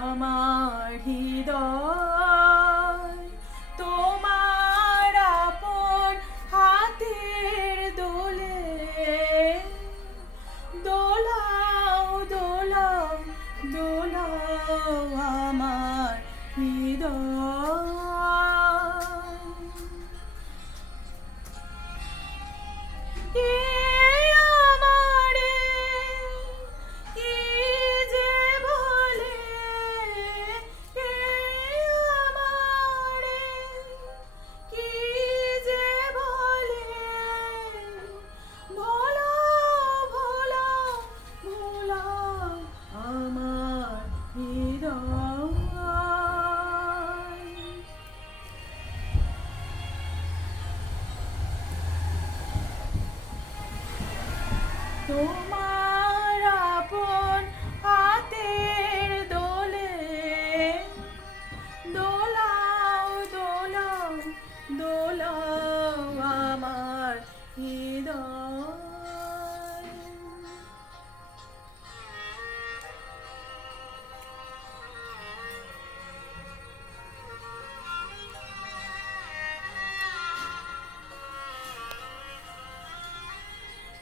আমার হৃদয় তোমার আপন হাতের দোলে দোলাও দোলাও দোলাও আমার হৃদয় কে আমারে কি যে বলে কে আমারে কি যে বলে ভোলাও ভোলাও ভোলাও আমার হৃদয় তোমার আপন হাতের দোলে দোলাও দোলাও দোলাও আমার হৃদয়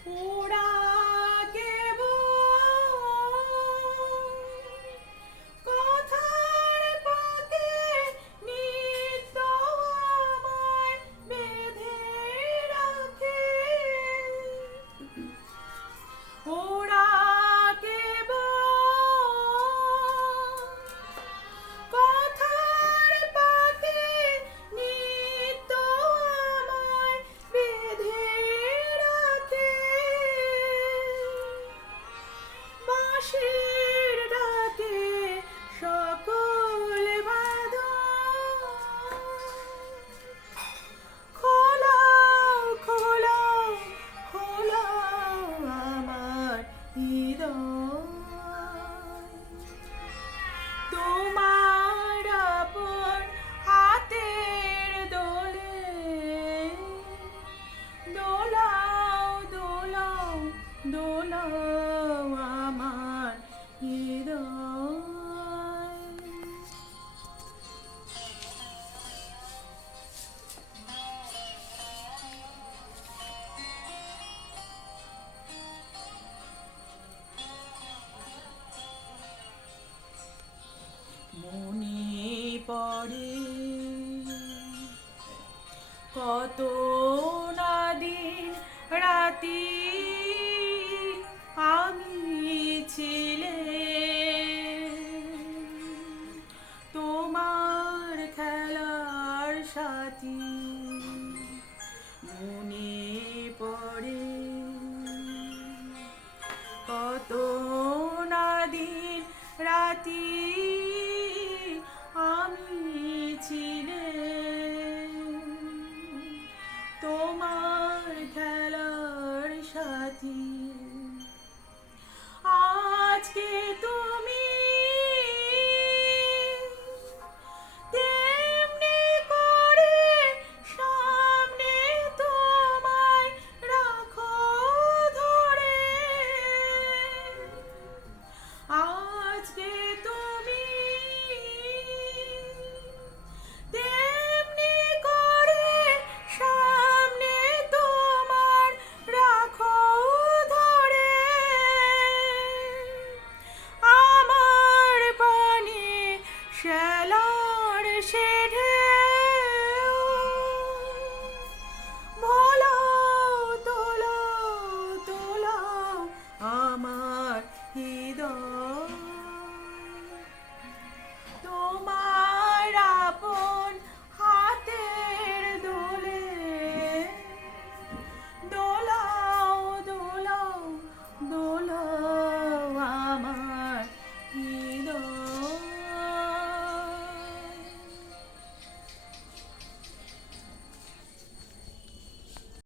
ওরা কথার পাতে নিত্য আমায় বেঁধে রাখে ওরা কথার পাতে নিত্য আমায় বেঁধে রাখে বাঁশির ডাকে সকল বাঁধন খোলাও খোলাও খোলাও আমার হৃদয় তোমার আপন হাতের দোলে দোলাও দোলাও দোলাও আমার হৃদয় মনে পড়ে কত না দিন রাতি আমি ছিলে তোমার খেলার সাথী মনে পড়ে কত না দিন রাতি